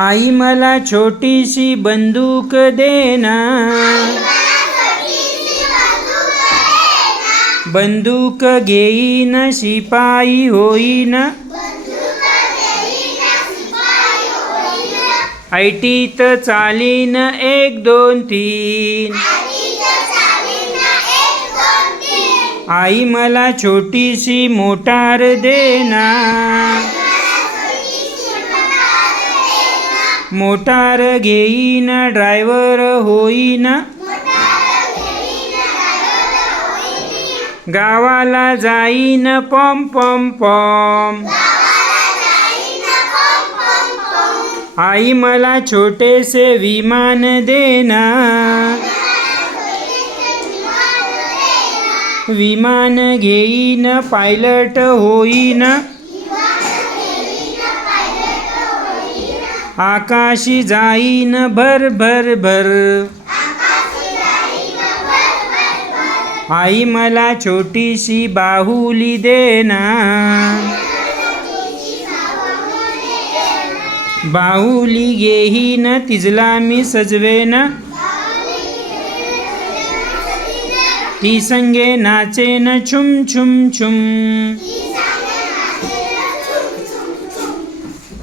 आई मला छोटीशी बंदूक देना. बंदूक घेईन शिपाई होईन. ऐटीत चालीन एक दोन तीन. आई मला छोटीशी मोटार देना. मोटार घेईन ड्रायव्हर होईन. गावाला जाईन पम पम पम. आई मला छोटेसे विमान देना विमान घेईन पायलट होईन. आकाशी जाईन भर भर भर. आई मला छोटीशी बाहुली देना. बाहुली घेईन तिजला मी सजवेन. ती संगे नाचेन छुम छुम छुम.